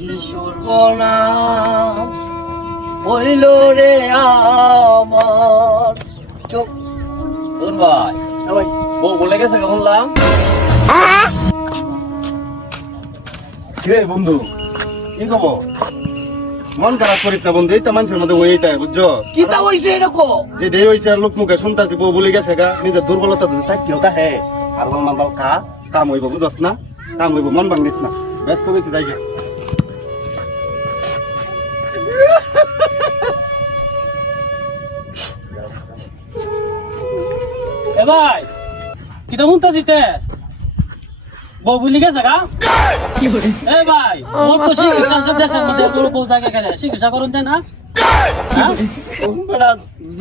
সর্বনাশ হইল রে আমার চোখ। তোর ভাই বউ বলে গেছে শুনলাম। রে বন্ধু কি খবর? মন খারাপ করিস না বন্ধু, এই তো মানুষের মধ্যে ওইটাই বুঝছো। কিতা হইছে এরকম? যে ডে হয়েছে আর লোক মুখে শুনতাছি বউ বলে গেছে গা, নিজের দুর্বলতা থাকিও তা হে আর বল মাল কাম হইব বুঝস না, কাম হইব মন ভাঙিস না, ব্যস্ত হয়েছে তাই গে। এ ভাই কিতা মুন্তা দিতে বউ বলি গেছে গা। এ ভাই মোর তো চিকিৎসা দেশের মধ্যে তোর বউ জায়গা কেন চিকিৎসা করুন যায় না?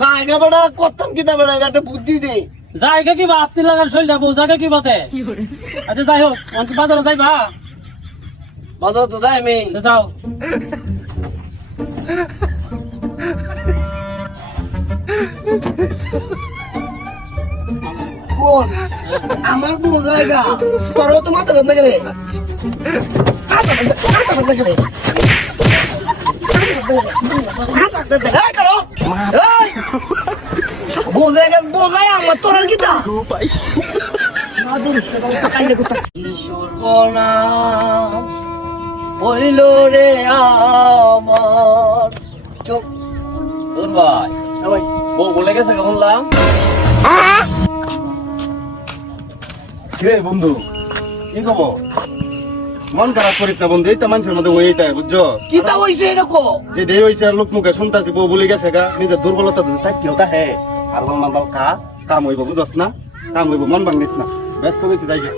জায়গা বেড়া করতাম কিতা বেড়া, একটা বুদ্ধি দে। জায়গা কি বা আপনি লাগার শরীরটা বউ জায়গা কি বাতে? আচ্ছা যাই হোক আমি বাজারে যাইবা? বাজার তো যাই আমি। যাও। কোন আমার বউ জায়গা করো তো মাথা বন্ধ করে আমার তোর কিতা সর্বনাশ হইল রে আমার চোখ। তোর ভাই বউ বলে গেছে শুনলাম। রে বন্ধু কি খবর? মন খারাপ করিস না বন্ধু, এই তো মানুষের মধ্যে ওইটাই বুঝছো। কিতা হইছে এরকম? যে ডে হয়েছে আর লোক মুখে শুনতাছি বউ বলে গেছে গা, নিজের দুর্বলতা থাকিও তা হে আর বল মাল কাম হইব বুঝস না, কাম হইব মন ভাঙিস না, ব্যস্ত হয়েছে তাই গে।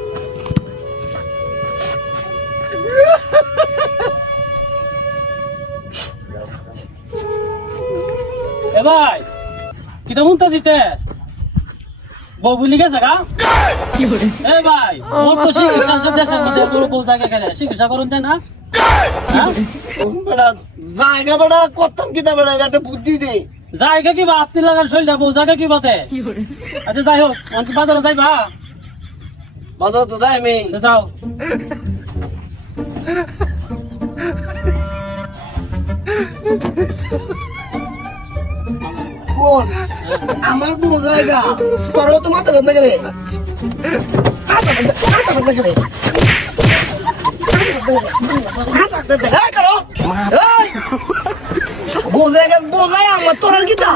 এ ভাই কিতা মুন্তা দিতে বউ বলি গেছে গা। এ ভাই মোর তো চিকিৎসা দেশের মধ্যে তোর বউ জায়গা কেন চিকিৎসা করুন যায় না? জায়গা বেড়া করতাম কিতা বেড়া, একটা বুদ্ধি দে। জায়গা কি বা আপনি লাগার শরীরটা বউ জায়গা কি বাতে? আচ্ছা যাই হোক আমি বাজারে যাইবা? বাজার তো যাই আমি। যাও। কোন আমার বউ জায়গা করো তো মাথা বন্ধ করে বউ জায়গা আমার তোর কিতা